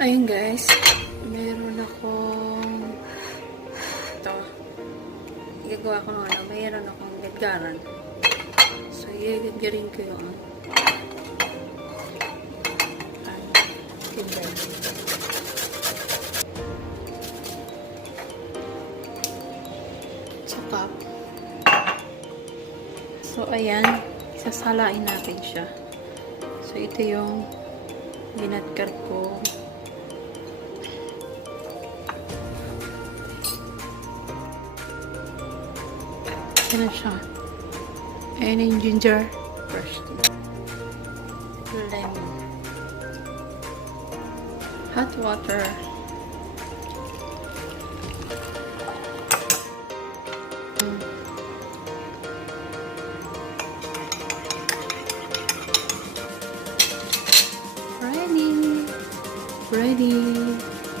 Ayun guys, meron akong ito. Igagawa ko ng mayroon akong gadgaran. So, igagarin ko yung kinder. Tsaka, so, ayan, sasalain natin siya. So, ito yung ginadkar ko. Ayan siya. Ayan yung ginger. First. Lemon. Hot water. Ready.